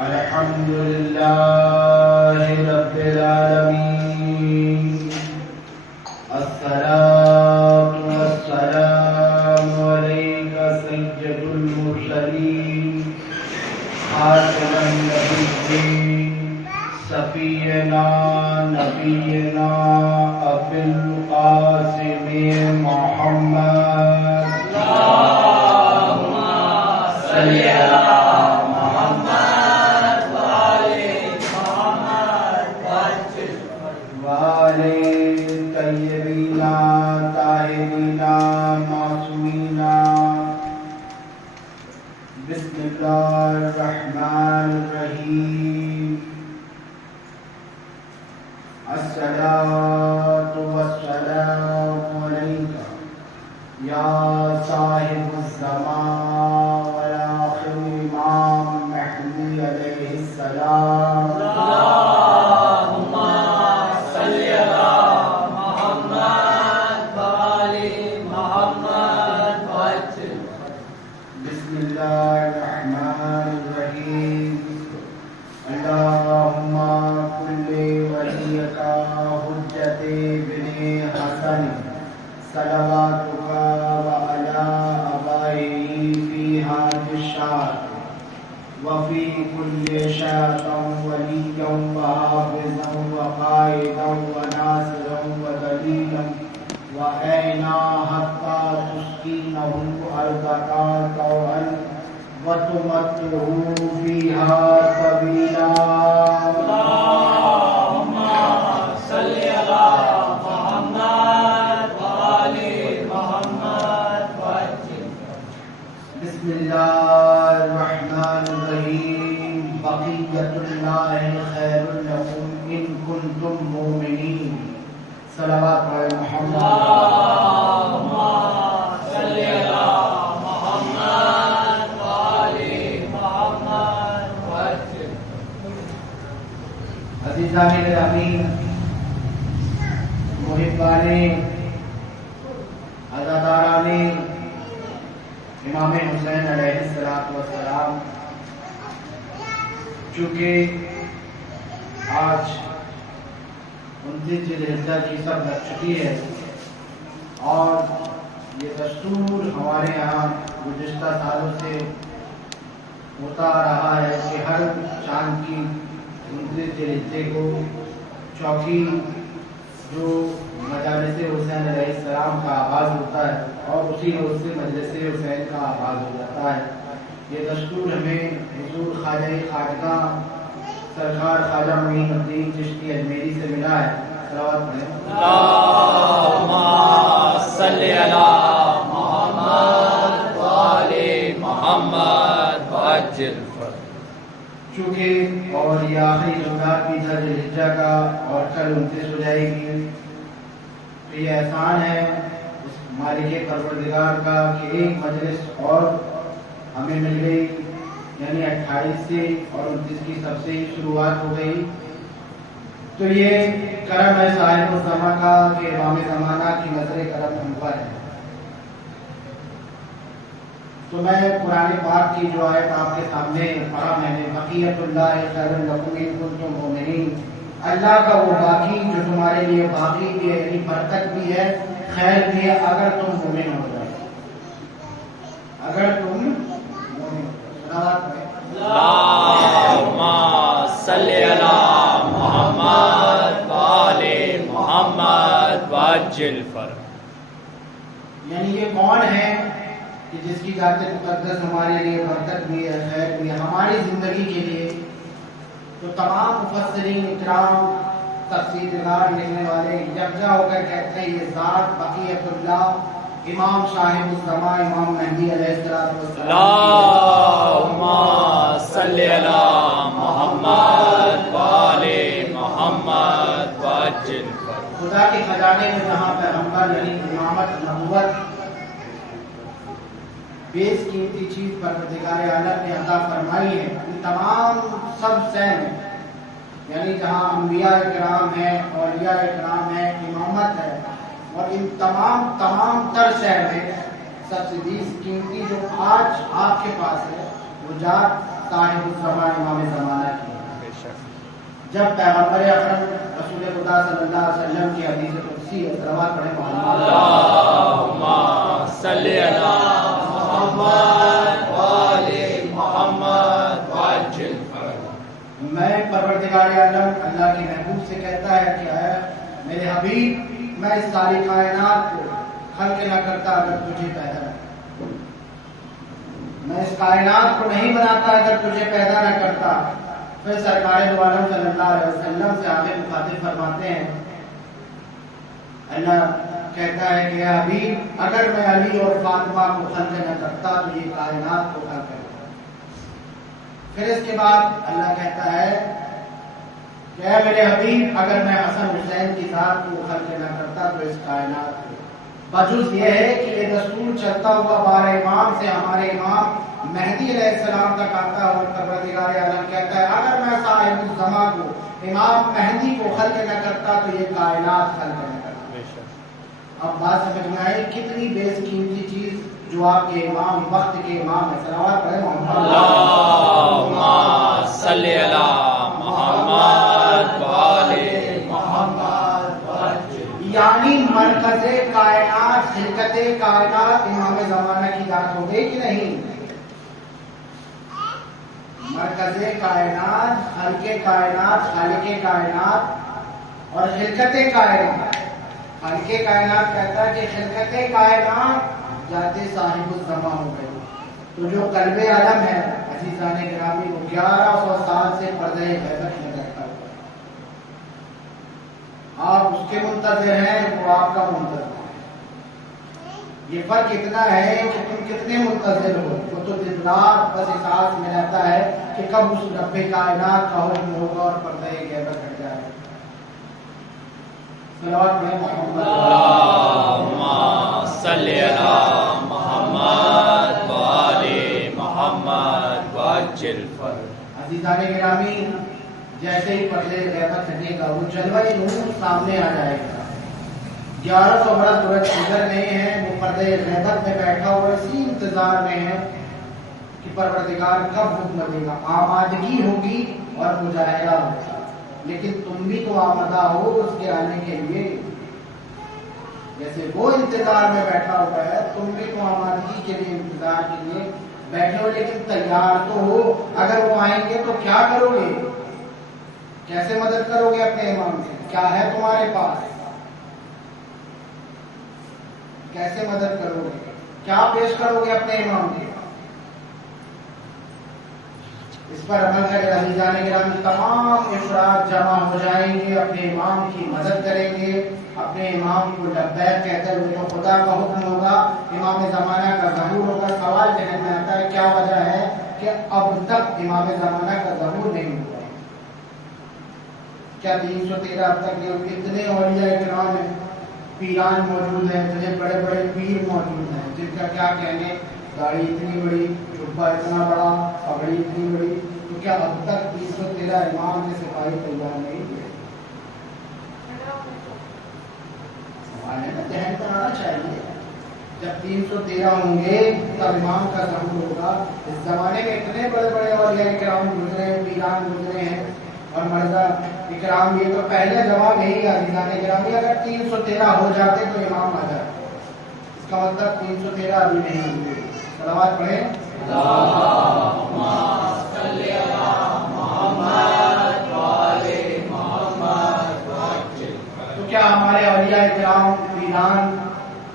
الحمد لله رب العالمين الصلاة والسلام عليك سيد المرسلين خاتم النبيين سفينا نبينا أبي القاسم محمد صلی اللہ محمد وآلِ طیبین طاہرین معصومین. بسم اللہ الرحمن الرحیم. الصلاۃ والسلام علیک یا صاحب الزمان علیہ السلام. اللہم صلی علی محمد وآل محمد وعجل. بسم اللہ الرحمن الرحیم. اللہم کل ولیک حجت بن حسن صلواتک وعلی آبائہ فی ہذہ الشہر وفي كل شاة وليا وحافظا وقائدا وناصرا ودليلا وأعنا حتى تسكنه أرضك طوعا وتمتعه فيها طويلا. اللهم صل على محمد وآل محمد وعجل. بسم اللہ الرحمن الرحیم. بقیت اللہ خیر لکم ان کنتم مومنین. صلوات علی محمد. اللهم صل على محمد وآل محمد وعجل. عزیزان گرامی، محبان عزاداران امام حسین علیہ السلام، چونکہ آج 29 ذی الحجہ کی سب لگ چکی ہے اور یہ دستور ہمارے یہاں گزشتہ سالوں سے ہوتا آ رہا ہے کہ ہر چاند کی 29 ذی الحجہ کو چوکی جو مجالس حسین علیہ السلام کا آغاز ہوتا ہے اور اسی روز سے مجلس حسین کا آغاز ہو جاتا ہے. یہ دستور ہمیں حضور خواجہ خواجہ سرکار خواجہ معین الدین چشتی اجمیری سے ملا ہے. صلوات پڑھیں. اللہم صلی علی محمد وآل محمد وعجل. چونکہ اور یہ آخری جمعرات بھی تھا ذی الحجہ کا اور کل 29 ہو جائے گی، تو یہ احسان ہے اس مالک پروردگار کا کہ ایک مجلس اور ہمیں مل گئی، یعنی 28 سے اور 29 کی سب سے شروعات ہو گئی. تو یہ کرم ہے صاحب الزماں کا کہ امام زمانہ کی نظر کرم ہم پر ہے. تو میں قرآن پاک کی جو آیت آپ کے سامنے پڑھا میں نے، بقیت اللہ خیر لکم ان کنتم مومنین. اللہ کا وہ باقی جو تمہارے لیے باقی بھی ہے، یعنی برکت بھی ہے، خیر بھی ہے، اگر تم مومن ہو جائے. اگر تم مومن ہو جائے. اللہم صلی علی محمد وآل محمد وعجل. یعنی یہ کون ہے کہ جس کی ذات مقدس ہمارے لیے برکت بھی ہے، خیر بھی ہے ہماری زندگی کے لیے. تو تمام مفسرین اکرام تفسیر نگار لکھنے والے یکجا ہو کر کہتے ہیں یہ ذات بقیت اللہ امام صاحب الزماں امام مہدی علیہ السلام. اللہم صلی علی محمد وآل محمد وعجل. خدا کے خزانے میں جہاں پیغمبر یعنی امامت نبوت بیس قیمتی چیز پروردگار عالم نے عطا فرمائی ہے، ان تمام سب سین یعنی جہاں انبیاء اکرام ہیں، اولیاء اکرام ہیں، امامت ہے، اور ان تمام تر شہر میں سب سے قیمتی جو آج آپ کے پاس ہے وہ ذات صاحب الزمان امام زمانہ کی ہے۔ جب پیغمبر اکرم رسول خدا صلی اللہ علیہ وسلم کی حدیث قدسی ہے، صلوات پڑھیں محمد اللہم صلی علی محمد وآل محمد وعجل فرج۔ میں پروردگار عالم اللہ کے محبوب سے کہتا ہے کہ اے میرے حبیب، میں اس ساری کائنات کو خلق نہ کرتا اگر تجھے پیدا نہ کرتا، میں اس کائنات کو نہیں بناتا اگر تجھے پیدا نہ کرتا۔ پھر سرکار دو عالم صلی اللہ علیہ وسلم سے آگے مخاطب فرماتے ہیں، اللہ کہتا ہے کہ اے حبیب، اگر میں علی اور فاطمہ کو خلق نہ کرتا تو یہ کائنات کو خلق کرتا۔ پھر اس کے بعد اللہ کہتا ہے کہ اے میرے حبیب، اگر میں حسن حسین کی ذات کو خلق نہ کرتا تو اس کائنات کو، بجز یہ ہے کہ یہ دستور چلتا ہوا بار امام سے ہمارے امام مہدی علیہ السلام تک آتا ہے، اور پروردگار عالم کہتا ہے اگر میں صاحب الزمان کو، امام مہدی کو خلق نہ کرتا تو یہ کائنات خلق نہ کرتا۔ اب بات سمجھ میں آئی کتنی بیس قیمتی چیز جو آپ کے امام، وقت کے امام ہے، صلوات پڑھیں محمد اللہم صلی علی محمد وآل محمد وعجل۔ یعنی مرکز کائنات، خلقت کائنات امام زمانہ کی ذات ہو گئی کہ نہیں؟ مرکز کائنات، خلق کائنات، خالق کائنات اور خلقت کائنات۔ خالق کائنات کہتا ہے کہ خلقت کائنات ذات صاحب الزمان ہو گئی۔ تو جو قلب عالم ہے عزیزان گرامی، وہ 1100 سال سے پردہ غیبت میں بیٹھا ہوا ہے۔ آپ اس کے منتظر ہیں، وہ آپ کا منتظر ہے۔ یہ فرق اتنا ہے کہ تم کتنے منتظر ہو۔ وہ تو دن رات بس اس آس میں رہتا ہے کہ کب اس رب کائنات کا حکم ہوگا اور پردہ غیبت ہٹ جائے۔ صلوات پڑھیں محمد اللہم صلی علی محمد وآل محمد وعجل فرج۔ عزیزان گرامی، جیسے ہی پردہ غیبت ہٹے گا وہ جلوہ نور سامنے آ جائے گا۔ 1100 برس گزر گئے ہیں، وہ پردہ غیبت میں بیٹھا ہوا اسی انتظار میں ہے کہ پروردگار کب حکم دے گا۔ آمادگی ہوگی اور مجاہدہ ہوگا، لیکن تم بھی تو آمادہ ہو اس کے آنے کے لیے۔ جیسے وہ انتظار میں بیٹھا ہوا ہے، تم بھی تو آمادگی کے لیے، انتظار کے لیے بیٹھے ہو، لیکن تیار تو ہو۔ اگر وہ آئیں گے تو کیا کرو گے؟ کیسے مدد کرو گے اپنے امام سے؟ کیا ہے تمہارے پاس؟ کیسے مدد کرو گے؟ کیا پیش کرو گے اپنے امام کے؟ اس پر عمل کرے عزیزان گرامی، تمام افراد جمع ہو جائیں گے، اپنے امام کی مدد کریں گے، اپنے امام کو لبیک کہتے ہوئے تو خدا کا حکم ہوگا، امام زمانہ کا ظہور ہوگا۔ سوال ذہن میں آتا ہے کیا وجہ ہے کہ اب تک امام زمانہ کا ظہور نہیں ہوا؟ کیا 313 اب تک اتنے اولیاء کرام ہیں، پیران موجود ہیں، اتنے بڑے بڑے پیر موجود ہیں جن کا کیا کہنے، گاڑی اتنی بڑی، جبہ اتنا بڑا، پگڑی اتنی بڑی، تو کیا اب تک 313 امام کے سپاہی تیار نہیں ہوئے؟ سوال ہے نا، ذہن پر آنا چاہیے۔ جب 313 ہوں گے تب امام کا ظہور ہوگا۔ اس زمانے میں اتنے بڑے بڑے اولیاء کرام گزرے ہیں، پیران گزرے ہیں اور مرزا اکرام، یہ تو پہلے جواب یہی ہے عزیزان گرامی، اگر 313 ہو جاتے تو امام آ جاتے۔ اس کا مطلب 313 ابھی نہیں ہوئے۔ صلوات پڑھیں اللہم صلی علی محمد وآل محمد وعجل فرج۔ تو کیا ہمارے اولیاء کرام، پیران،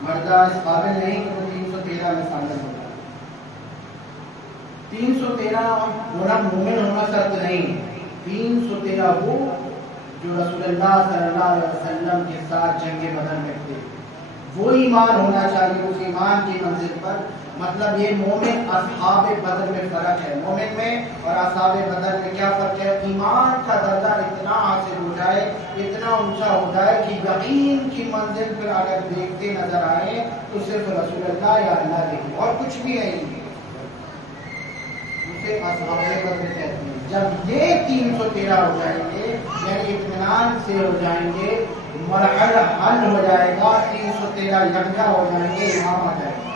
مرزا اس قابل نہیں کہ وہ 313 میں شامل ہو جائے؟ 313 ہونا مومن ہونا شرط نہیں، 313 وہ جو رسول اللہ صلی اللہ علیہ وسلم کے ساتھ جنگ بدر میں تھے، وہ ایمان ہونا چاہیے اس ایمان کی منزل پر۔ مطلب یہ مومن اصحاب بدر میں فرق ہے، مومن میں اور اصحاب بدر میں کیا فرق ہے؟ ایمان کا درجہ اتنا حاصل ہو جائے، اتنا اونچا ہو جائے کہ یقین کی منزل پر اگر دیکھتے نظر آئے تو صرف رسول اللہ یا اللہ دیکھیں اور کچھ بھی نہیں، اسے اصحاب بدر کہتے ہیں۔ جب یہ 313 ہو جائیں گے، یعنی اطمینان سے ہو جائیں گے، مرحلہ حل ہو جائے گا، 313 یکجا ہو جائیں گے، امام آ جائے گا۔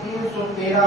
313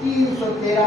313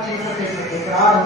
313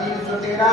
313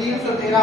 313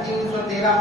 313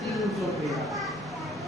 313।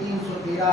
313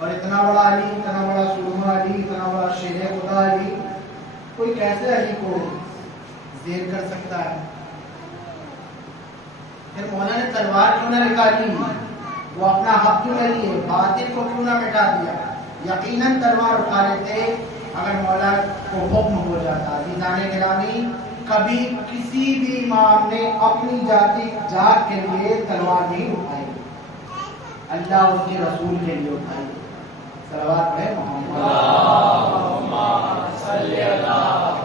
اور اتنا بڑا علی، اتنا بڑا سرما علی، اتنا بڑا شیر خدا علی، کوئی کیسے علی کو زیر کر سکتا ہے؟ پھر مولا نے تلوار کیوں نہ نکالی؟ وہ اپنا حق کیوں نہ لیے؟ باطل کو کیوں نہ مٹا دیا؟ یقیناً تلوار اٹھا لیتے اگر مولا کو حکم ہو جاتا۔ عزیزان گرامی، کبھی کسی بھی امام نے اپنی ذاتی جات کے لیے تلوار نہیں اٹھائی، اللہ اس کے رسول کے لیے اٹھائی۔ صلوات پڑھیں محمد اللہم صلی علی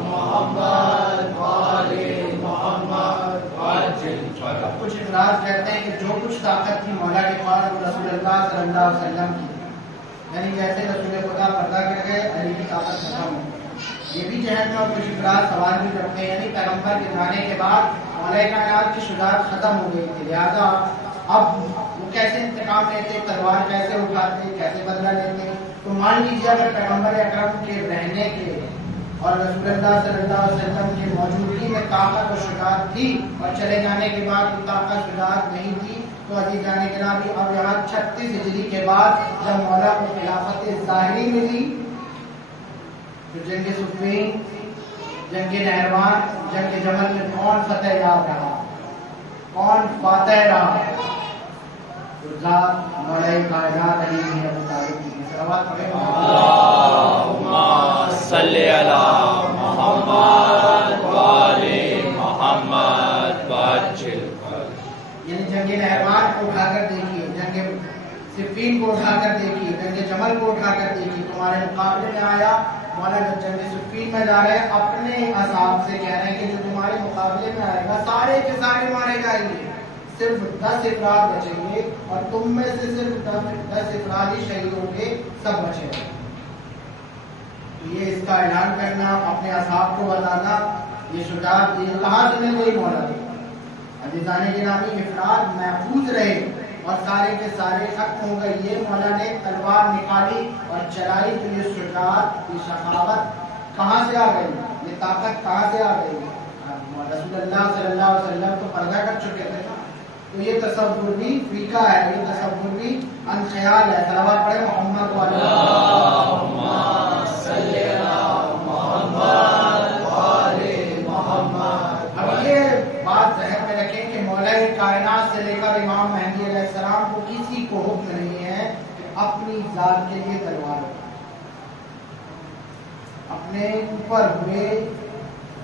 محمد وآل محمد وعجل فرج۔ کچھ افراد کہتے ہیں کہ جو کچھ طاقت تھی مولا کے پاس وہ رسول اللہ صلی اللہ علیہ وسلم کی، یعنی جیسے رسول خدا پردہ کر گئے علی کی طاقت ختم ہو۔ یہ بھی ذہن میں اور کچھ افراد سوال بھی کرتے ہیں، یعنی پیغمبر کے جانے کے بعد مولا کائنات کی شجاعت ختم ہو گئی تھی، لہٰذا اب وہ کیسے انتقام لیتے، تلوار کیسے اٹھاتے، کیسے بدلہ لیتے؟ تو مان لیجیے اگر پیغمبر اکرم کے رہنے کے اور رسول اللہ صلی اللہ علیہ وسلم کی موجودگی میں طاقت اور شجاعت تھی اور چلے جانے کے بعد وہ طاقت شجاعت نہیں تھی، تو عزیزان گرامی اب یہاں 36 ہجری کے بعد جب مولا کو خلافت ظاہری ملی تو جنگ صفین، جنگ نہروان، جنگ جمل میں کون فتح یاب رہا، کون فاتح رہا؟ تو ذات مولا کائنات علی بن ابی طالب کی صلوات پڑھیں اللہم صلی علی محمد وآل محمد وعجل فرج۔ یعنی جنگ نہروان کو اٹھا کر دیکھیے، جنگ صفین کو اٹھا کر دیکھیے، جنگ جمل کو اٹھا کر دیکھیے، تمہارے مقابلے میں آیا مولا جب جنگ صفین میں جا رہے ہیں اپنے اصحاب سے کہہ رہے ہیں کہ جو تمہارے مقابلے میں آئے گا سارے کے سارے مارے جائیں گے، صرف 10 افراد بچیں گے اور تم میں سے صرف 10 افراد ہی شہید ہوں گے، سب بچیں گے۔ یہ اس کا اعلان کرنا، اپنے اصحاب کو بتانا، یہ شجاعت یہ کہاں سے مل گئی مولا کو؟ عزیزان گرامی افراد محفوظ رہے اور سارے کے سارے ختم ہو گئے، یہ مولا نے تلوار نکالی اور چلائی، تو یہ شجاعت، یہ شخاوت کہاں سے آ گئی؟ یہ طاقت کہاں سے آ گئی؟ رسول اللہ صلی اللہ علیہ وسلم تو پردہ کر چکے تھے، تو یہ تصور بھی فیکا ہے، یہ تصور بھی انخیال ہے۔ صلوات پڑھیں محمد وعلی اللہم صلی علی محمد وآل محمد۔ اب یہ بات ذہن میں رکھیں کہ مولا کائنات سے لے کر امام مہدی علیہ السلام کو کسی کو حکم نہیں ہے کہ اپنی ذات کے لیے تلوار اٹھائے، اپنے اوپر ہوئے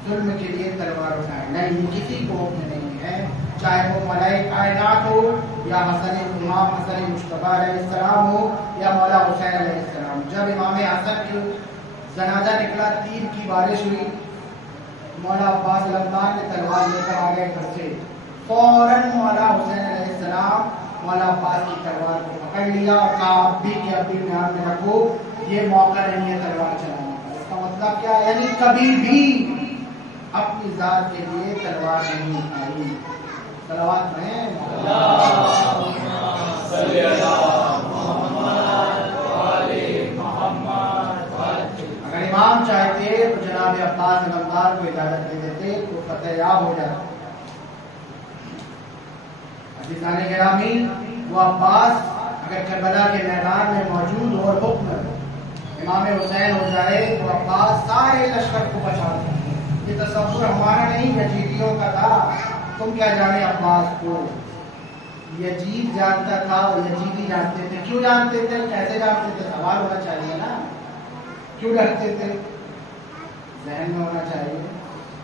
ظلم کے لیے تلوار اٹھائے، نہیں، یہ کسی کو حکم نہیں ہے، چاہے وہ مولا کائنات ہو یا امام حسن مصطفیٰ علیہ السلام ہو یا مولا حسین علیہ السلام۔ جب امام حسن کی جنازہ نکلا، تیر کی بارش ہوئی، مولا عباس علمدار نے تلوار لے کر آ گئے گھر سے، فوراً مولا حسین علیہ السلام مولا عباس کی تلوار کو پکڑ لیا اور کہا اب بھی کہ ابھی دھیان میں رکھو یہ موقع نہیں ہے تلوار چلانے کا۔ اس کا مطلب کیا ہے؟ یعنی کبھی بھی اپنی ذات کے لیے تلوار نہیں اٹھائی۔ صلوات پڑھیں اللہم صلی علی محمد وآل محمد وعجل۔ اگر امام چاہتے تو جناب عباس علمدار کو اجازت دے دیتے تو فتح یاب ہو جاتا۔ عزیزان گرامی، وہ عباس اگر کربلا کے میدان میں موجود ہو اور حکم امام حسین ہو جائے تو عباس سارے لشکر کو بچا دیں۔ یہ تصور ہمارا نہیں، یزیدیوں کا تھا۔ تم کیا جانے عباس کو، یزید جانتا تھا اور یزیدی جانتے تھے۔ کیوں جانتے تھے، کیسے جانتے تھے؟ سوال ہونا چاہیے نا، کیوں ڈرتے تھے؟ ذہن میں ہونا چاہیے۔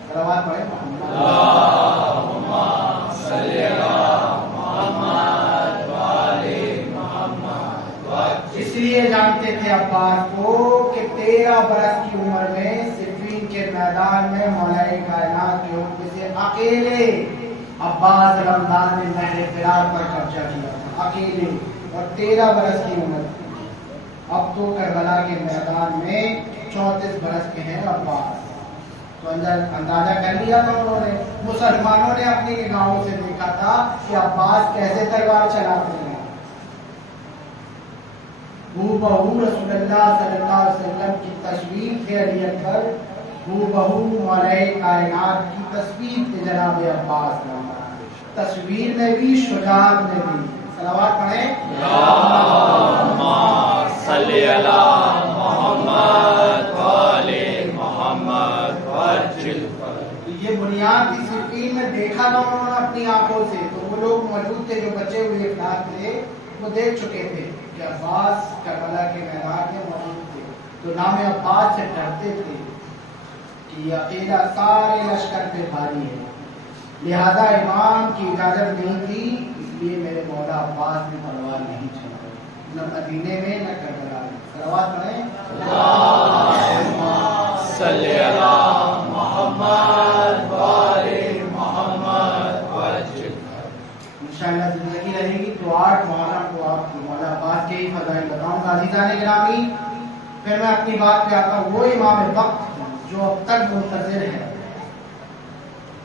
صلوات پڑھیں محمد اللہم صلی علی محمد وآل محمد وعجل۔ اس لیے جانتے تھے عباس کو کہ 13 برس کی عمر میں صفین کے میدان میں مولا کائنات کے حکم سے اکیلے عباس علمدار نے مہر فرار پر قبضہ کیا تھا، اکیلے، اور 13 برس کی عمر تھی۔ اب تو کربلا کے میدان میں 34 برس کے ہیں عباس، تو اندازہ کر لیا تھا انہوں نے، مسلمانوں نے اپنی نگاہوں سے دیکھا تھا کہ عباس کیسے تلوار چلاتے ہیں۔ ہو بہو رسول اللہ صلی اللہ علیہ وسلم کی تصویر تھے علی اکبر، ہو بہو مولا کائنات کی تصویر تھے جناب عباس نامہ، تصویر میں بھی شجاعت میں بھی۔ صلوات پڑھیں اللہم صلی علی محمد وآل محمد وعجل فرج۔ یہ بنیاد اس فلم میں دیکھا تھا انہوں نے اپنی آنکھوں سے، تو وہ لوگ موجود تھے جو بچے ہوئے افراد تھے، وہ دیکھ چکے تھے کہ عباس کربلا کے میدان میں موجود تھے، تو نام عباس سے ڈرتے تھے کہ یہ اکیلا سارے لشکر پہ بھاری ہے، لہذا امام کی اجازت نہیں تھی، اس لیے میرے مولا عباس نے تلوار نہیں چلائی، نہ مدینے میں نہ کربلا میں۔ صلوات پڑھیں۔ اللہم صلی علی محمد وآل محمد وعجل فرج۔ انشاءاللہ زندگی رہے گی تو 8 محرم کو آپ کو مولا عباس کے ہی فضائل بتاؤں گا۔ عزیزان گرامی، پھر میں اپنی بات پہ آتا ہوں۔ وہ امام وقت جو اب تک منتظر ہے،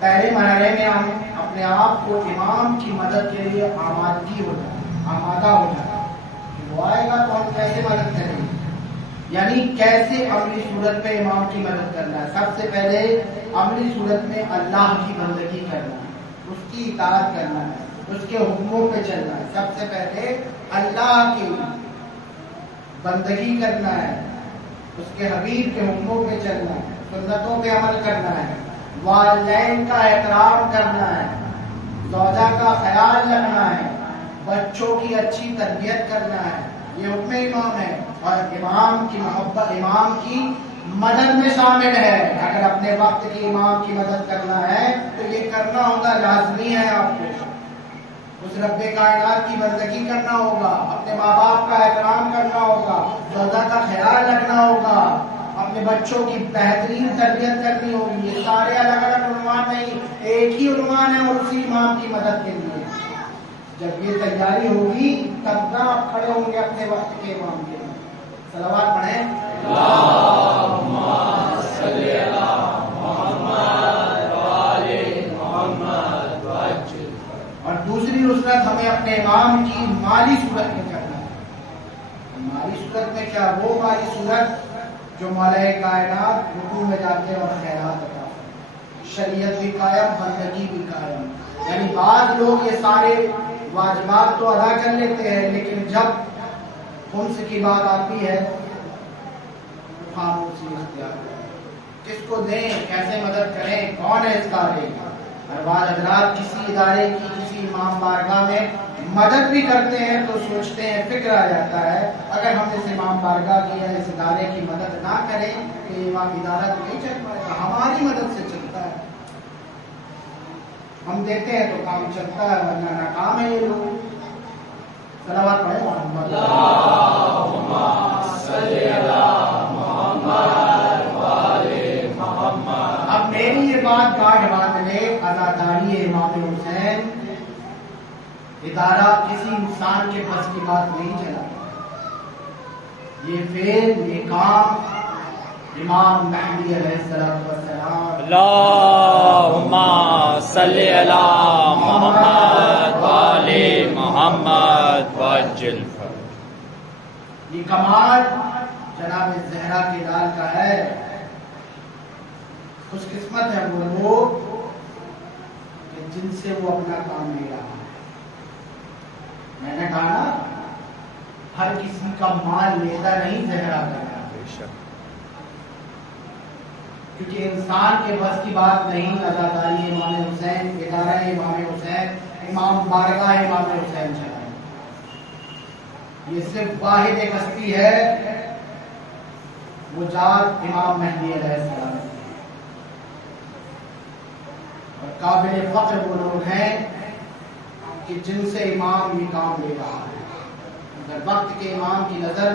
پہلے مرحلے میں ہم اپنے آپ کو امام کی مدد کے لیے آمادہ ہو جائے کہ وہ آئے گا تو ہم کیسے مدد کریں گے، یعنی کیسے عملی صورت میں امام کی مدد کرنا ہے۔ سب سے پہلے عملی صورت میں اللہ کی بندگی کرنا ہے، اس کی اطاعت کرنا ہے، اس کے حکموں پہ چلنا ہے۔ سب سے پہلے اللہ کی بندگی کرنا ہے، اس کے حبیب کے حکموں پہ چلنا ہے، سنتوں پہ عمل کرنا ہے، والدین کا احترام کرنا ہے، زوجہ کا خیال رکھنا ہے، بچوں کی اچھی تربیت کرنا ہے۔ یہ حکم امام ہے، اور امام کی محبت امام کی مدد میں شامل ہے۔ اگر اپنے وقت کی امام کی مدد کرنا ہے تو یہ کرنا ہوگا، لازمی ہے آپ کو۔ اس رب کائنات کی بندگی کرنا ہوگا، اپنے ماں باپ کا احترام کرنا ہوگا، زوجہ کا خیال رکھنا ہوگا، اپنے بچوں کی بہترین تربیت کرنی ہوگی۔ یہ سارے الگ الگ عنوان نہیں، ایک ہی عنوان ہے اسی امام کی مدد کے لیے۔ جب یہ تیاری ہوگی تب نہ آپ کھڑے ہوں گے اپنے وقت کے امام کے لیے۔ صلوات پڑھیں۔ اللہم صلی علی محمد وآل محمد وعجل فرج۔ اور دوسری نصرت ہمیں اپنے امام کی مالی صورت میں کرنا ہے۔ مالی صورت میں کیا؟ وہ مالی صورت جو مولا کائنات رکوع میں جاتے اور خیرات عطا فرمائے، شریعت بھی قائم، بندگی بھی قائم۔ یعنی بعض لوگ یہ سارے واجبات تو ادا کر لیتے ہیں، لیکن جب خمس کی بات آتی ہے خاموشی اختیار کریں، کس کو دیں، کیسے مدد کریں، کون ہے اس قابل۔ اور بعض حضرات کسی ادارے کی، کسی امام بارگاہ میں مدد بھی کرتے ہیں تو سوچتے ہیں، فکر آ جاتا ہے اگر ہم اس امام بارگاہ کی یا اس ادارے کی مدد نہ کریں تو یہ ادارہ تو نہیں چل پائے گا، ہماری مدد سے چلتا ہے، ہم دیتے ہیں تو کام چلتا ہے، ورنہ ناکام ہے یہ لوگ۔ صلوات پڑھیں محمد۔ اللہم صلی علی محمد وآل محمد۔ اب میری یہ بات گاڑھ باندھ لے، عزاداری امام حسین ادارہ کسی انسان کے بس کی بات نہیں چلا، یہ فعل، یہ کام امام مہدی علیہ السلام اللہم صلی علی محمد وآل محمد وعجل فرج۔ یہ کمال جناب زہرا کے لال کا ہے۔ خوش قسمت ہے وہ لوگ کہ جن سے وہ اپنا کام لے رہا ہے۔ میں نے کہا نا، ہر کسی کا مال لیتا نہیں، زہرا کرتا، کیونکہ انسان کے بس کی بات نہیں عزاداری امام حسین، ادارہ امام حسین، امام بارگاہ امام حسین چلائے۔ یہ صرف واحد ایک ہستی ہے، وہ ذات امام مہدی علیہ السلام، اور قابل فخر وہ لوگ ہیں کہ جن سے امام یہ کام لے رہا ہے۔ اگر وقت کے امام کی نظر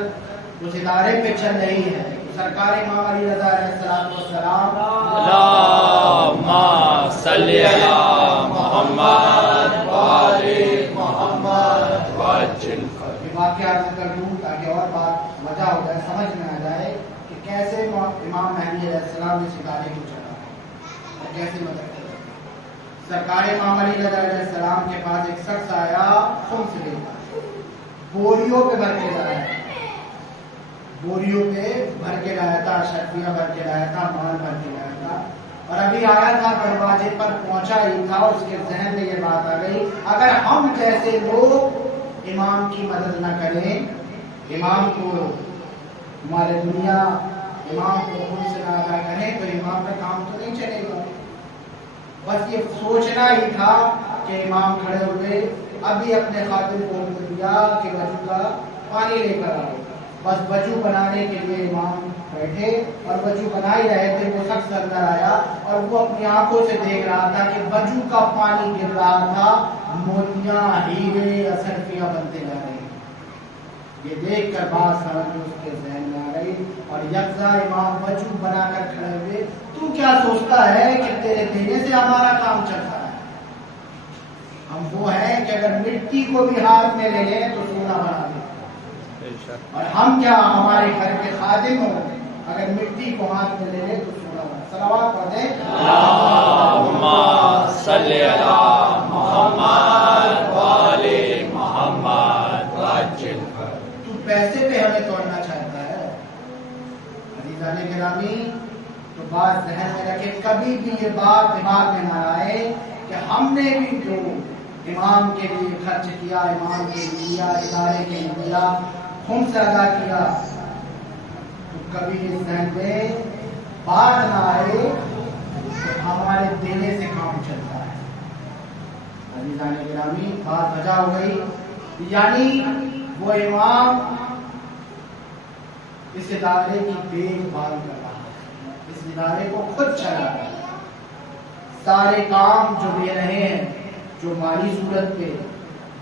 اس ادارے پہ چل رہی ہے تو سرکار امام علی رضا علیہ السلام اللہم صلی علی محمد وآل محمد وعجل فرج۔ یہ واقعہ ذکر دوں تاکہ اور بات وجہ ہو جائے، سمجھ میں آ جائے کہ کیسے امام مہدی علیہ السلام نے ستارے کو چلا اور کیسے مدد کی۔ سرکار امام علی رضا علیہ السلام کے پاس ایک شخص آیا، خمس لے کر، بوریوں پہ بھر کے لایا، بوریوں پہ بھر کے لایا تھا، شرفیاں بھر کے لایا تھا، مال بھر کے لایا تھا، اور ابھی آیا تھا، دروازے پر پہنچا ہی تھا، اس کے ذہن میں یہ بات آ گئی، اگر ہم جیسے لوگ امام کی مدد نہ کریں امام کو ہمارے دنیا امام کو خود سے نہ ادا کریں تو امام کا کام تو نہیں چلے گا. بس یہ سوچنا ہی تھا کہ امام کھڑے ہوئے ابھی اپنے خادم کو حکم دیا کہ وضو کا پانی لے کر آئے. بس وضو بنانے کے لیے امام بیٹھے اور وضو بنا ہی رہے تھے. وہ شخص اندر آیا اور وہ اپنی آنکھوں سے دیکھ رہا تھا کہ وضو کا پانی گر رہا تھا, موتیاں ہیرے اصرفیاں بنتے جا رہے ہیں. یہ دیکھ کر بات سمجھ اس کے ذہن میں آ گئی اور یکزا امام وضو بنا کر کھڑے ہوئے. تو کیا سوچتا ہے کہ تیرے دینے سے ہمارا کام چلتا ہے؟ ہم وہ ہیں کہ اگر مٹی کو بھی ہاتھ میں لے لیں تو سونا بنا دیں. اور ہم کیا ہمارے گھر کے خادم ہو, اگر مٹی کو ہاتھ میں لے لیں تو سونا بنا. صلوات پڑھ دیں. اللہم صلی علی محمد و آل محمد وعجل. تو پیسے پہ ہمیں توڑنا چاہتا ہے؟ عزیزان گرامی, تو بات ذہن میں رکھے, کبھی بھی یہ بات دماغ میں نہ آئے کہ ہم نے بھی جو امام کے لیے خرچ کیا, امام کے لیے دیا, ادارے کے لیے دیا, خمس ادا کیا, تو کبھی اس ذہن میں بات نہ آئے کہ ہمارے دینے سے کام چلتا ہے. عزیزان گرامی, بات وجہ ہو گئی. یعنی وہ امام اس ادارے کی دیکھ بھال کر رہا ہے, اس ادارے کو خود چلا رہا ہے. سارے کام جو دے رہے ہیں, جو مالی صورت پہ,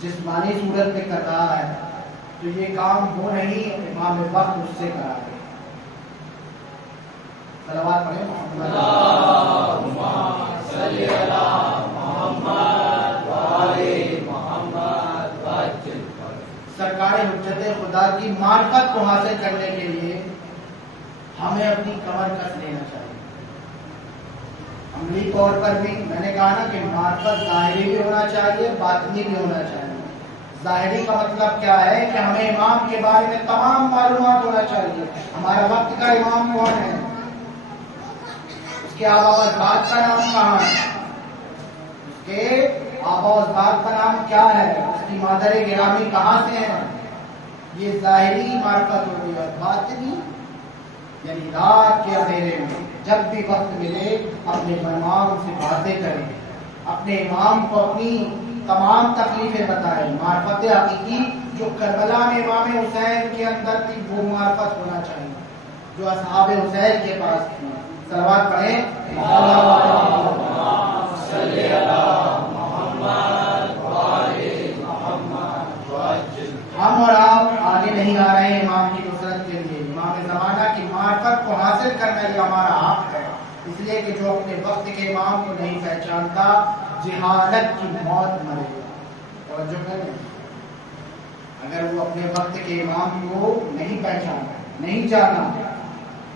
جسمانی صورت پہ کر رہا ہے, تو یہ کام وہ نہیں امام وقت اس سے کرا رہے. صلوات پڑھیں. اللہم صلی علی محمد و آل محمد وعجل. سرکار حجت خدا کی معرفت کو حاصل کرنے کے لیے ہمیں اپنی کمر کس لینا چاہیے. عملی طور پر بھی میں نے کہا نا کہ معرفت ظاہری بھی ہونا چاہیے, باطنی بھی ہونا چاہیے. ظاہری کا مطلب کیا ہے کہ ہمیں امام کے بارے میں تمام معلومات ہونا چاہیے. ہمارا وقت کا امام کون ہے, اس کے آبا و اجداد کا نام کہاں ہے, اس کے آبا و اجداد کا نام کیا ہے, اس کی مادر گرامی کہاں سے ہے. یہ ظاہری معرفت ہو گئی. اور باطنی یعنی رات کے اندھیرے میں جب بھی وقت ملے اپنے امام سے باتیں کریں, اپنے امام کو اپنی تمام تکلیفیں بتائیں. معرفت حقیقی جو کربلا میں امام حسین کے اندر تھی وہ معرفت ہونا چاہیے جو اصحاب حسین کے پاس تھی. صلوات پڑھیں. صلی علی محمد و آل محمد وعجل. ہم اور آپ آگے نہیں آ رہے ہیں امام کی نصرت کے لیے. امام زمانہ کی معرفت کو حاصل کرنا یہ ہمارا حق ہے, اس لیے کہ جو اپنے وقت کے امام کو نہیں پہچانتا جہالت کی موت مرے گا. توجہ کریں, اگر وہ اپنے وقت کے امام کو نہیں پہچانا, نہیں جانا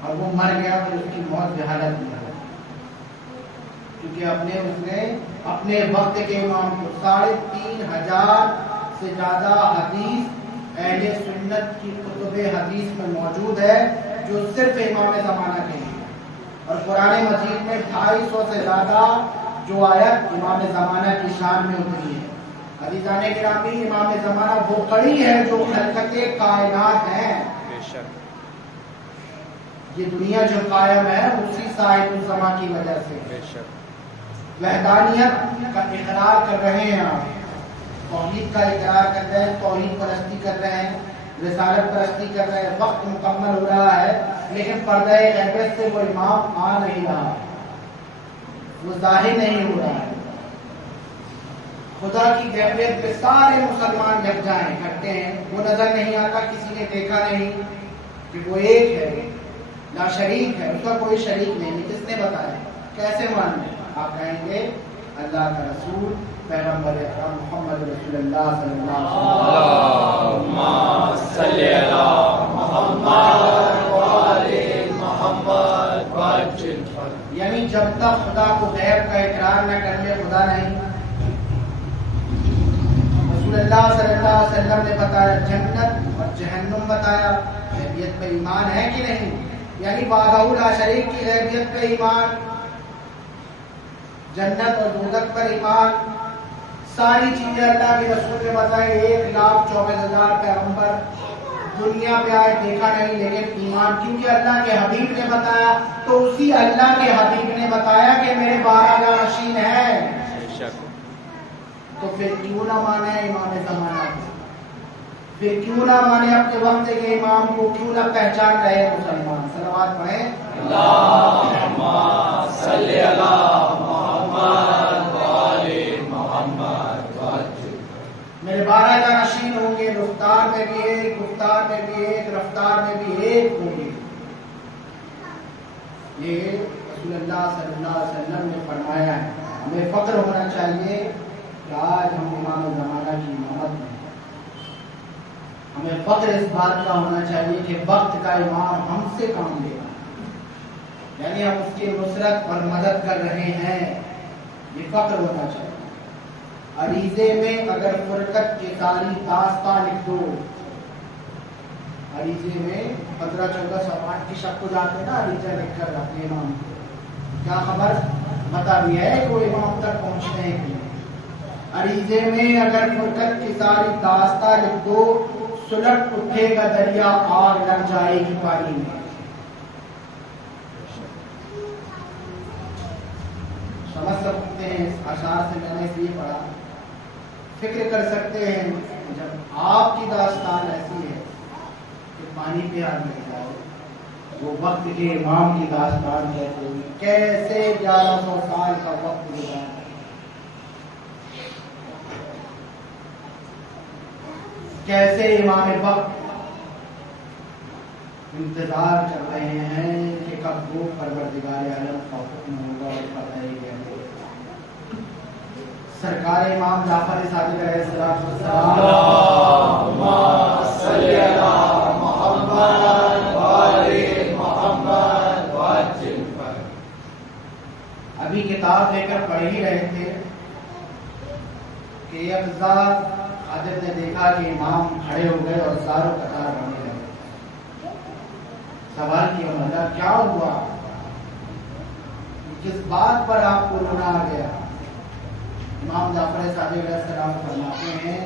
اور وہ مر گیا تو اس کی موت جہالت میں ہے. کیونکہ اس نے اپنے وقت کے امام کو 3500 سے زیادہ حدیث اہل سنت کی کتب حدیث میں موجود ہے جو صرف امام زمانہ کے لیے, اور قرآن مجید میں 250 سے زیادہ جو آیت امام زمانہ کی شان میں اتری ہے. عزیزان گرامی, امام زمانہ وہ کڑی ہے جو خلقت کائنات ہے. یہ دنیا جو قائم ہے اسی صاحب الزما کی وجہ سے. وحدانیت کا اقرار کر رہے ہیں آپ, توحید کا اقرار کر رہے ہیں, توحید پرستی کر رہے ہیں, رسالت پرستی کر رہے ہیں, وقت مکمل ہو رہا ہے لیکن پردہ غیبت سے وہ امام آ نہیں رہا, وہ ظاہر نہیں ہو رہا ہے. خدا کی غیبت پہ سارے مسلمان یکجا ہیں, اکٹھے ہیں, وہ نظر نہیں آتا, کسی نے دیکھا نہیں کہ وہ ایک ہے, لا شریک ہے, اس کا کوئی شریک نہیں. کس نے بتایا, کیسے مان لیں؟ آپ کہیں گے اللہ کا رسول پیغمبر اکرم محمد رسول اللہ صلی اللہ علیہ وسلم. اللہم صلی علی محمد و آل محمد وعجل. یعنی جب تک خدا کو غیب کا اقرار نہ کر لے خدا نہیں. رسول اللہ صلی اللہ علیہ وسلم نے بتایا جنت اور جہنم بتایا, غیبیت پہ ایمان ہے کہ نہیں. یعنی وحدہ لا شریک کی غیبیت پہ ایمان, جنت اور دوزخ پر ایمان, ساری چیزیں اللہ کے رسول نے بتائی. 1,24,000 پیغمبر دنیا پہ آئے دیکھا نہیں لیکن ایمان، کیونکہ اللہ کے حبیب نے بتایا تو اسی اللہ کے حبیب نے بتایا کہ میرے 12 جانشین ہیں، تو پھر کیوں نہ مانے امام زمانہ کو، پھر کیوں نہ مانے اپنے وقت کے امام کو، کیوں نہ پہچان رہے مسلمان؟ صلوات پڑھیں اللہم صلی علی محمد و آل محمد وعجل۔ میرے 12 جانشین ہوں گے، رفتار میں بھی ایک، گفتار میں بھی ایک، رفتار میں بھی ایک ہوں گے۔ یہ رسول اللہ صلی اللہ علیہ وسلم نے فرمایا ہے۔ ہمیں فخر ہونا چاہیے کہ آج ہم امام زمانہ کی امامت میں ہیں۔ ہمیں فخر اس بات کا ہونا چاہیے کہ وقت کا امام ہم سے کام لے رہا ہے، یعنی ہم اس کی نصرت اور مدد کر رہے ہیں، یہ فخر ہونا چاہیے۔ عریضے میں اگر فرقت کی ساری داستان لکھ دو، عریضے میں 15-14 صفحات کی شب کو جاتے ہیں نا عریضہ لکھ کر اپنے امام کو، کیا خبر بتا بھی ہے کہ وہ امام تک پہنچتے ہیں کہ نہیں؟ عریضے میں اگر فرقت کی ساری داستان لکھ دو، سلٹ اٹھے گا دریا، آگ لگ جائے گی پانی میں۔ سمجھ سکتے ہیں اس اشعار سے، میں نے اس لیے پڑھا، فکر کر سکتے ہیں جب آپ کی داستان ایسی ہے کہ پانی پہ آگ لگ جائے، وہ وقت کے امام کی داستان کیسے ہوئی، کیسے 1100 سال کا وقت گزارا، کیسے امام وقت انتظار کر رہے ہیں کہ کب وہ پروردگار عالم کا حکم ہوگا اور فتح گیا۔ سرکار امام جعفر صادق علیہ السلام اللہم صلی علی محمد و آل محمد وعجل۔ ابھی کتاب لے کر پڑھ ہی رہے تھے کہ ایک ذات حاضر نے دیکھا کہ امام کھڑے ہو گئے اور زاروں قطار بنے لگے۔ سوال کیا مولا کیا ہوا، کس بات پر آپ کو رونا آ گیا؟ امام جعفر صادق علیہ السلام فرماتے ہیں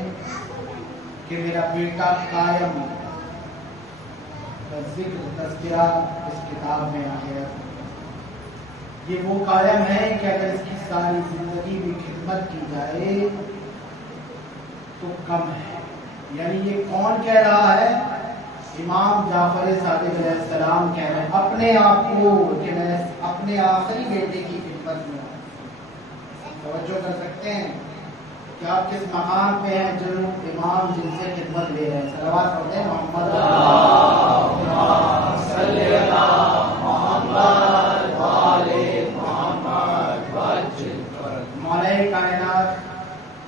کہ میرا بیٹا قائم کا ذکر تذکرہ اس کتاب میں آ گیا، یہ وہ قائم ہے کہ اگر اس کی ساری زندگی بھی خدمت کی جائے تو کم ہے۔ یعنی یہ کون کہہ رہا ہے؟ امام جعفر صادق علیہ السلام کہہ رہے ہیں اپنے آپ کو کہ میں اپنے آخری بیٹے کی خدمت میں ہوں۔ توجہ کر سکتے ہیں کہ آپ کس مقام پہ ہیں جو امام جن سے خدمت لے رہے ہیں۔ صلوات پڑھتے ہیں محمد صلی علی محمد و آل محمد وعجل۔ مولا کائنات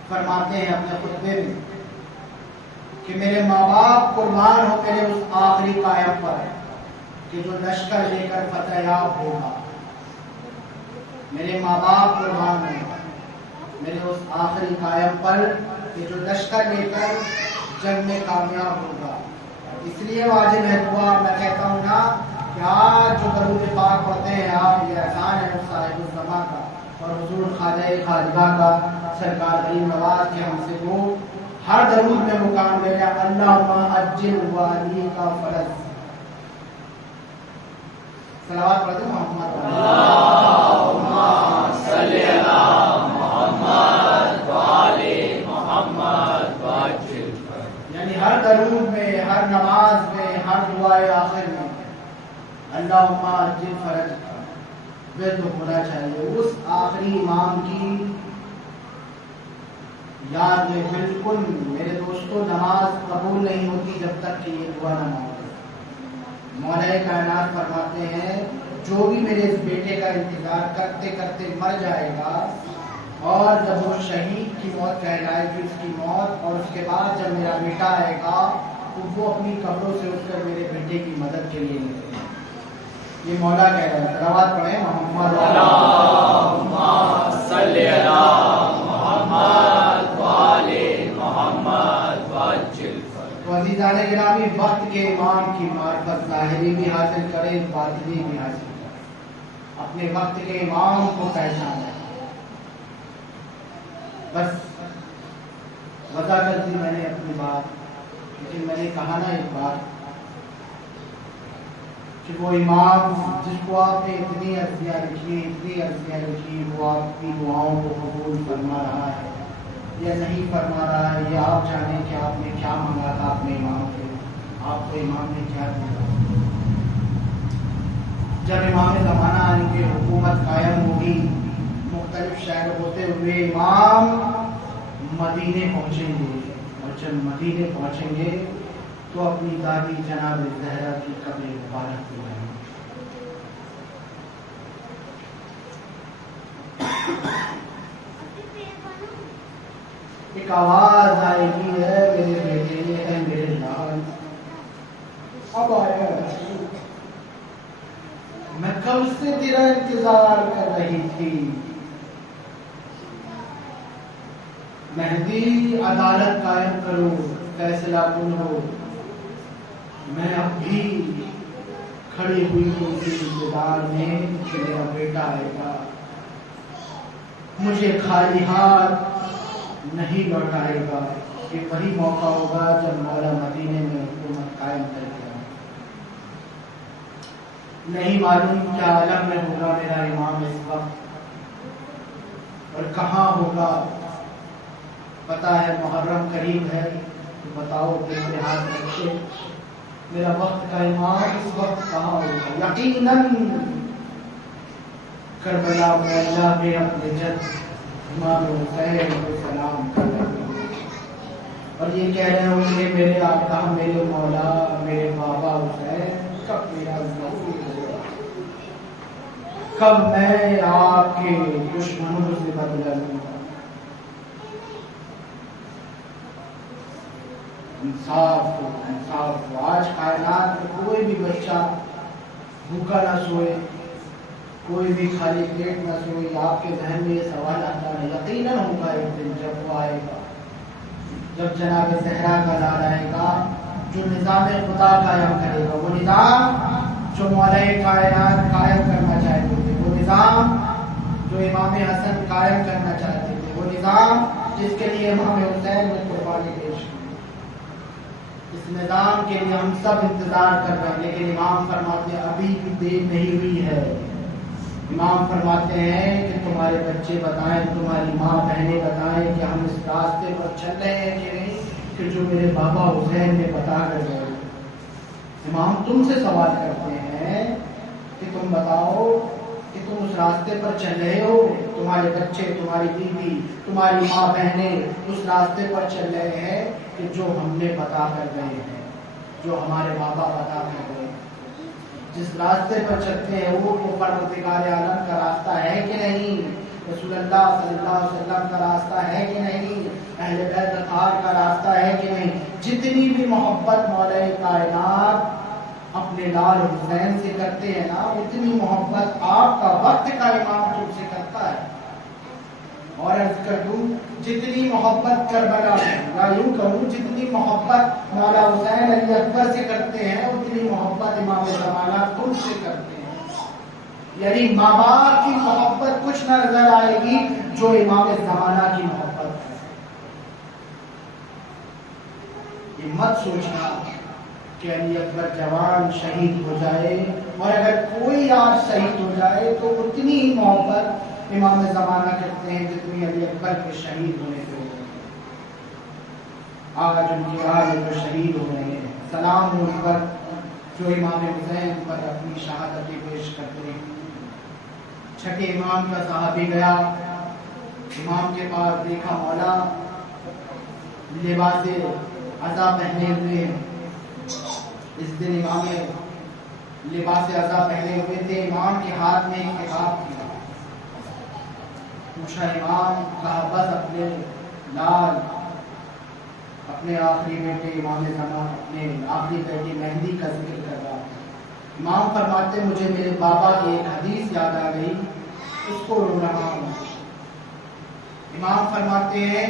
فرماتے ہیں اپنے خطبے میں کہ میرے ماں باپ قربان ہو میرے اس آخری قائم پر کہ جو لشکر لے کر فتح یاب ہوگا، میرے ماں باپ قربان ہوں میرے اس آخری قائم پر کہ جو لشکر لے کر جنگ میں کامیاب ہوگا۔ اس لیے واجب ہے دعا، میں کہتا ہوں نا کہ آج جو درود پاک پڑھتے ہیں آپ، یہ احسان ہے صاحب الزماں کا اور حضور خواجہ خواجگاہ کا سرکار کریم نواز کے ہم سے وہ ہر درود میں مقام لے لیا اللہم عجل والی کا فرض۔ صلوات پڑھتے محمد اللہم صلی علی محمد و آل محمد وعجل۔ یعنی ہر درود میں، ہر نماز میں، ہر دعائے آخر میں اللہم عجل فرج وہ تو ہونا چاہیے۔ اس آخری امام کی یاد میں بالکل میرے دوستوں نماز قبول نہیں ہوتی جب تک کہ یہ دعا نہ مانگے۔ مولا کائنات فرماتے ہیں جو بھی میرے اس بیٹے کا انتظار کرتے کرتے مر جائے گا اور جب وہ شہید کی موت کہلائے گی اس کی موت، اور اس کے بعد جب میرا بیٹا آئے گا تو وہ اپنی قبروں سے اٹھ کر میرے بیٹے کی مدد کے لیے نکلے گا۔ یہ مولا کہہ رہے ہیں۔ صلوات پڑھیں محمد اللہم صلی علی محمد و آل محمد وعجل۔ تو عزیزان گرامی، وقت کے امام کی معرفت ظاہری بھی حاصل کریں، باطنی بھی حاصل کریں، اپنے وقت کے امام کو پہچانیں۔ بس وضاحت دی میں نے اپنی بات، لیکن میں نے کہا نا ایک بات کہ وہ امام جس کو آپ نے اتنی عرضیاں لکھی وہ آپ کی دعاؤں کو قبول فرما رہا ہے یا نہیں فرما رہا ہے، یہ آپ جانیں کہ آپ نے کیا مانگا تھا اپنے امام سے، آپ کو امام نے کیا دیا۔ جب امام زمانہ آنے کی حکومت قائم ہوگی، مختلف شہر ہوتے ہوئے امام مدینے پہنچیں گے، اور جب مدینے پہنچیں گے تو اپنی دادی جناب زہرا کی قبر مبارک پہ جائیں گے۔ ایک آواز آئے گی، ہے میرے بیٹے، ہے میرے لال، اب آیا رسول، میں کب سے تیرا انتظار کر رہی تھی۔ مہدی عدالت قائم کرو، فیصلہ کن ہو، میں اب بھی کھڑی ہوئی ہوں اس انتظار میں کہ میرا بیٹا آئے گا، مجھے خالی ہاتھ نہیں لوٹائے گا۔ یہ وہی موقع ہوگا جب مولا مدینے میں حکومت قائم کر کے آئے۔ نہیں معلوم کیا عالم میں ہوگا میرا امام اس وقت اور کہاں ہوگا۔ پتہ ہے محرم قریب ہے، تو بتاؤ میرے ہاتھ رکھے میرا وقت کا امام اس وقت کہاں ہوگا۔ یقیناً کربلا میں اللہ نے اپنے جد امام حسین کو سلام کر رہے ہیں اور یہ کہہ رہے ہوں گے میرے آقا، میرے مولا، میرے بابا حسین، کب میرا ظہور ہوگا، کب میں آپ کے دشمنوں سے بدلہ لوں گا۔ انصاف ہو، انصاف ہو۔ آج کائنات میں کوئی بھی بچہ بھوکا نہ سوئے، کوئی بھی خالی پیٹ نہ سوئے۔ آپ کے ذہن میں یہ سوال آتا ہے، یقیناً ہوگا ایک دن جب وہ آئے گا، جب جناب زہرا کا لال آئے گا، جو نظام خدا قائم کرے گا، وہ نظام جو مولا کائنات قائم کرنا چاہتے تھے، وہ نظام جو امام حسن قائم کرنا چاہتے تھے، وہ نظام جس کے لیے امام حسین نے قربانی پیش کی۔ اس نظام کے لیے ہم سب انتظار کر رہے ہیں، لیکن امام فرماتے ہیں ابھی بھی دیر نہیں ہوئی ہے۔ امام فرماتے ہیں کہ تمہارے بچے بتائیں، تمہاری ماں بہنیں بتائیں کہ ہم اس راستے پر چل رہے ہیں کہ نہیں، کہ جو میرے بابا حسین نے بتا کر گئے۔ امام تم سے سوال کرتے ہیں کہ تم بتاؤ کہ تم اس راستے پر چل رہے ہو، تمہارے بچے، تمہاری بیوی، تمہاری ماں بہنیں اس راستے پر چل رہے ہیں کہ جو ہم نے بتا کر گئے ہیں، جو ہمارے بابا بتا کر گئے ہیں۔ جس راستے پر چلتے ہیں وہ پروردگار عالم کا راستہ ہے کہ نہیں، رسول اللہ صلی اللہ علیہ وسلم کا راستہ ہے کہ نہیں، اہل بیت اطہار کا راستہ ہے کہ نہیں۔ جتنی بھی محبت مولا کائنات اپنے لال حسین سے کرتے ہیں نا، اتنی محبت آپ کا وقت کا امام تم سے کرتا ہے۔ اور عرض کر دوں، جتنی محبت کربلا یا یوں کہوں جتنی محبت مولا حسین علی اکبر سے کرتے ہیں، اتنی محبت امام زمانہ تم سے کرتے ہیں۔ یعنی ماں باپ کی محبت کچھ نہ نظر آئے گی جو امام زمانہ کی محبت ہے۔ یہ مت سوچنا کہ علی اکبر جوان شہید ہو جائے، اور اگر کوئی آج شہید ہو جائے تو اتنی ہی محبت امام زمانہ کرتے ہیں جتنی علی اکبر کے شہید ہونے سے ہوتے ہیں۔ آج ان کے آج جو شہید ہو رہے ہیں، سلام ہو ان پر جو امام حسین پر اپنی شہادتیں پیش کرتے ہیں۔ چھٹے امام کا صحابی گیا، امام کے پاس دیکھا مولا لباس عزا پہنے ہوئے، اس دن امام لباس عزا پہنے ہوئے تھے، امام کے ہاتھ میں ایک کتاب تھی۔ پوچھا امام، کہا بس اپنے لال، اپنے آخری بیٹے امام زمان، اپنے آخری بیٹی مہندی کا ذکر کر رہا۔ امام فرماتے مجھے میرے بابا کی ایک حدیث یاد آ گئی، اس کو رو رہا ہوں۔ امام فرماتے ہیں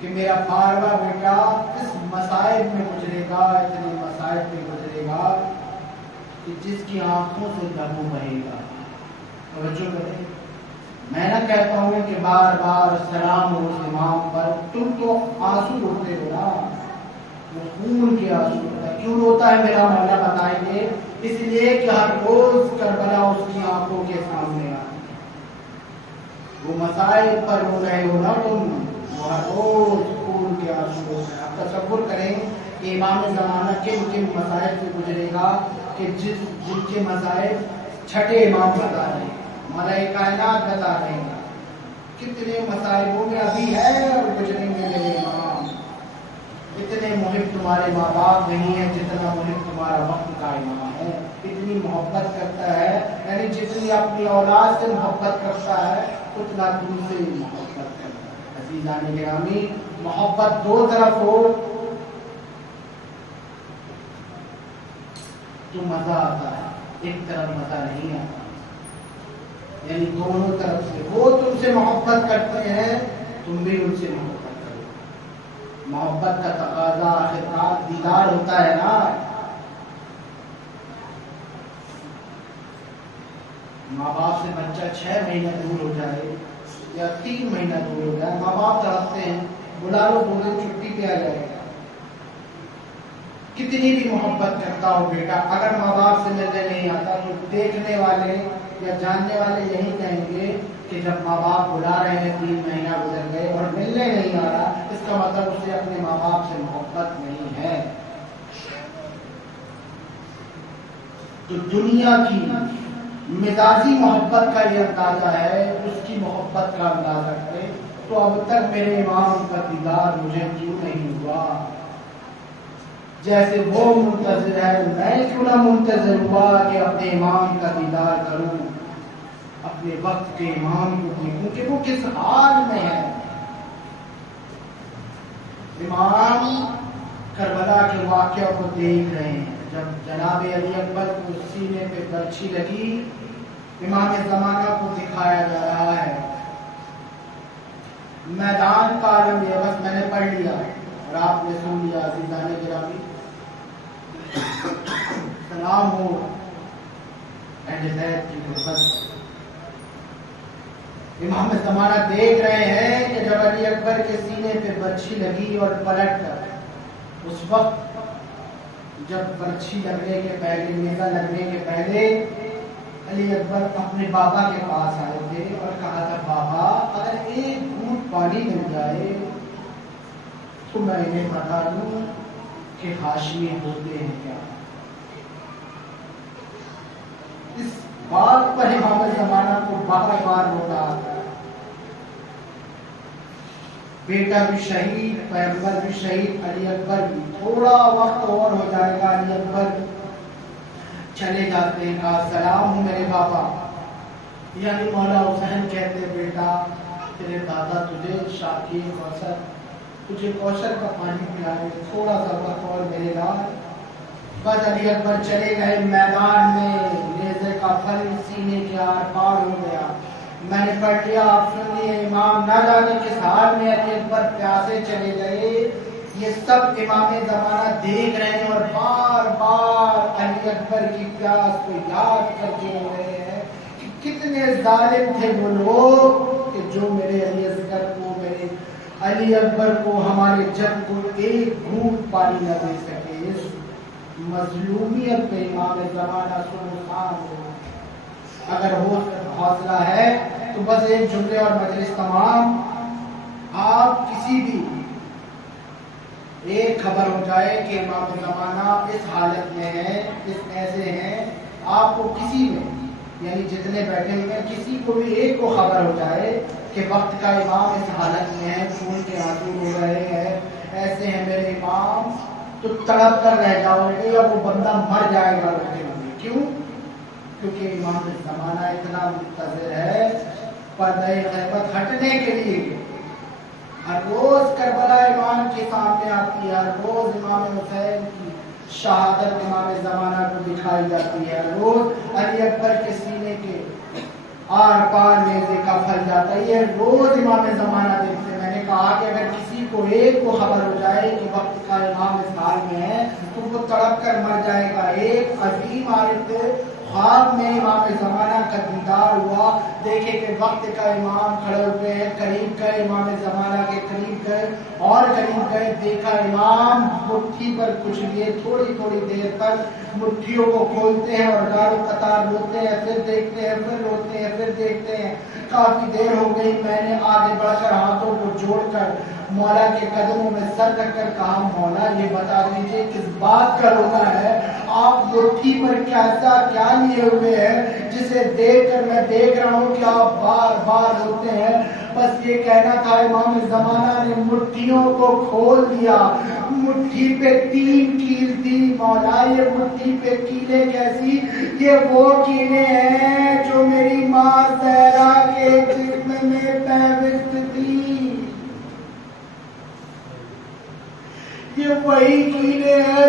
کہ میرا بارواں بیٹا اس مصائب میں گزرے گا، اتنے مصائب میں گزرے گا کہ جس کی آنکھوں سے لہو بہے گا۔ توجہ کریں، میں نہ کہتا ہوں کہ بار بار سلام ہو اس امام پر، تم تو آنسو روتے ہو نا، وہ خون کے آنسو، کیوں روتا ہے میرا مولا بتائیں گے؟ اس لیے کہ ہر روز کربلا اس کی آنکھوں کے سامنے آ، وہ مسائل پر رو رہے ہو نا تم، وہ ہر روز خون کے آنسو ہوتے ہیں۔ آپ تصور کریں کہ امام زمانہ کن کن مسائل سے گزرے گا، کہ جن کے مسائل چھٹے امام بتا رہے ہیں، ملائے کائنات بتا رہے ہیں، کتنے مسائبوں میں ابھی ہے اور گزریں گے میرے امام۔ اتنے محب تمہارے ماں باپ نہیں ہے جتنا محب تمہارا وقت کا امام ہے، اتنی محبت کرتا ہے، یعنی جتنی اپنی اولاد سے محبت کرتا ہے اتنا تم سے محبت کرتا ہے۔ عزیزان گرامی، محبت دو طرف ہو تو مزہ آتا ہے، ایک طرف مزہ نہیں آتا، یعنی دونوں طرف سے، وہ تم سے محبت کرتے ہیں تم بھی ان سے محبت کرو۔ محبت کا تقاضا آخرکار دیدار ہوتا ہے نا۔ ماں باپ سے بچہ 6 مہینہ دور ہو جائے یا 3 مہینہ دور ہو جائے، ماں باپ تڑپتے ہیں، بلا لو 2 دن چھٹی پہ آ جائے گا۔ کتنی بھی محبت کرتا ہو بیٹا، اگر ماں باپ سے ملنے نہیں آتا تو دیکھنے والے یا جاننے والے یہی کہیں گے کہ جب ماں باپ بلا رہے ہیں 3 مہینہ گزر گئے اور ملنے نہیں آ رہا، اس کا مطلب اسے اپنے ماں باپ سے محبت نہیں ہے۔ تو دنیا کی مزاجی محبت کا یہ اندازہ ہے، اس کی محبت کا اندازہ کرے تو اب تک میرے امام کا دیدار مجھے کیوں نہیں ہوا؟ جیسے وہ منتظر ہے میں کیوں نہ منتظر ہوا کہ اپنے امام کا دیدار کروں، اپنے وقت کے امام کو دیکھوں کہ وہ کس حال میں ہے۔ امام کربلا کے واقعہ کو دیکھ رہے ہیں، جب جناب علی اکبر کو سینے پہ برچھی لگی، امام زمانہ کو دکھایا جا رہا ہے۔ میدان کا عالم یہ بس میں نے پڑھ لیا اور آپ نے سن لیا۔ عزیزان گرامی، سلام ہو اہل بیت کی غربت۔ امام زمانہ دیکھ رہے ہیں کہ جب علی اکبر کے سینے پہ برچھی لگی اور پلٹ کر، اس وقت جب برچھی لگنے کے پہلے، نیزہ لگنے کے پہلے علی اکبر اپنے بابا کے پاس آئے تھے اور کہا تھا بابا اگر ایک گھونٹ پانی مل جائے تو میں انہیں بتا دوں کہ ہاشمی ہوتے ہیں کیا۔ اس بات پر امام زمانہ کو بار بار رونا آتا ہے۔ بیٹا بھی شہید، پیغمبر بھی شہید، علی اکبر بھی، تھوڑا وقت اور ہو جائے گا۔ علی اکبر چلے جاتے ہیں، کہا سلام ہوں میرے بابا، یعنی مولا حسین کہتے بیٹا تیرے دادا تجھے شاکر کوثر، تجھے کوثر کا پانی پلائے، تھوڑا سا وقت اور میرے لال۔ بس علی اکبر چلے گئے میدان میں، نیزے کا پھل سینے کے آر پار ہو گیا۔ میں نے پڑھ لیا، آپ سن لیے، امام نہ جانے کس حال میں علی اکبر پیاسے چلے گئے۔ یہ سب امام زمانہ دیکھ رہے ہیں اور بار بار علی اکبر کی پیاس کو یاد کرتے ہو رہے ہیں کہ کتنے ظالم تھے وہ لوگ کہ جو میرے علی اصغر کو، میرے علی اکبر کو، ہمارے جب کو ایک گھونٹ پانی نہ دے سکے۔ اس مظلومیت پہ امام زمانہ سنسان ہو۔ اگر حوصلہ ہے تو بس ایک جملے اور مجلس تمام، آپ کسی بھی ایک خبر ہو جائے کہ امام زمانہ اس حالت میں ہے، اس ایسے ہیں، آپ کو کسی میں، یعنی جتنے بیٹھے ہوئے کسی کو بھی ایک کو خبر ہو جائے کہ وقت کا امام اس حالت میں ہے، خون کے آنسو ہو رہے ہیں، ایسے ہیں میرے امام، تو تڑپ کر رہ جاؤ گے یا وہ بندہ مر جائے گا روتے ہوئے۔ کیوں؟ کیونکہ امام زمانہ اتنا منتظر ہے پردہ غیبت ہٹنے کے لیے۔ ہر روز کربلا امام کے سامنے آتی ہے، ہر روز امام حسین کی شہادت امام زمانہ کو دکھائی جاتی ہے، ہر روز علی اکبر کے سینے کے آر پار نیزے کا پھل جاتا ہے، یہ روز امام زمانہ دیکھتے ہیں۔ میں نے کہا کہ اگر کسی کو ایک کو خبر ہو جائے کہ وقت کا امام اس حال میں ہے تو وہ تڑپ کر مر جائے گا۔ ایک عظیم عالم تھے خواب میں امام زمانہ کا دیدار ہوا. دیکھے کہ وقت کا امام کھڑے ہوئے ہیں, قریب گئے, امام زمانہ کے قریب گئے اور قریب گئے, دیکھا امام مٹھی پر کچھ لیے, تھوڑی تھوڑی دیر تک مٹھیوں کو کھولتے ہیں اور گال قطار روتے ہیں, پھر دیکھتے ہیں, پھر روتے ہیں, پھر دیکھتے ہیں. کافی دیر ہو گئی. میں نے آگے بڑھ کر ہاتھوں کو جوڑ کر مولا کے قدموں میں سر رکھ کر کہا, مولا یہ بتا دیجئے کس بات کا رونا ہے, آپ مٹھی پر کیا لیے ہوئے ہیں جسے دیکھ کر میں دیکھ رہا ہوں کہ آپ بار بار روتے ہیں. بس یہ کہنا تھا, امام زمانہ نے مٹھیوں کو کھول دیا, مٹھی پہ 3 کیل تھی. مولا یہ مٹھی پہ کیلیں کیسی؟ یہ وہ کیلیں ہیں جو میری ماں زہرا کے جسم میں پیوست تھی. یہ وہی کیلیں ہیں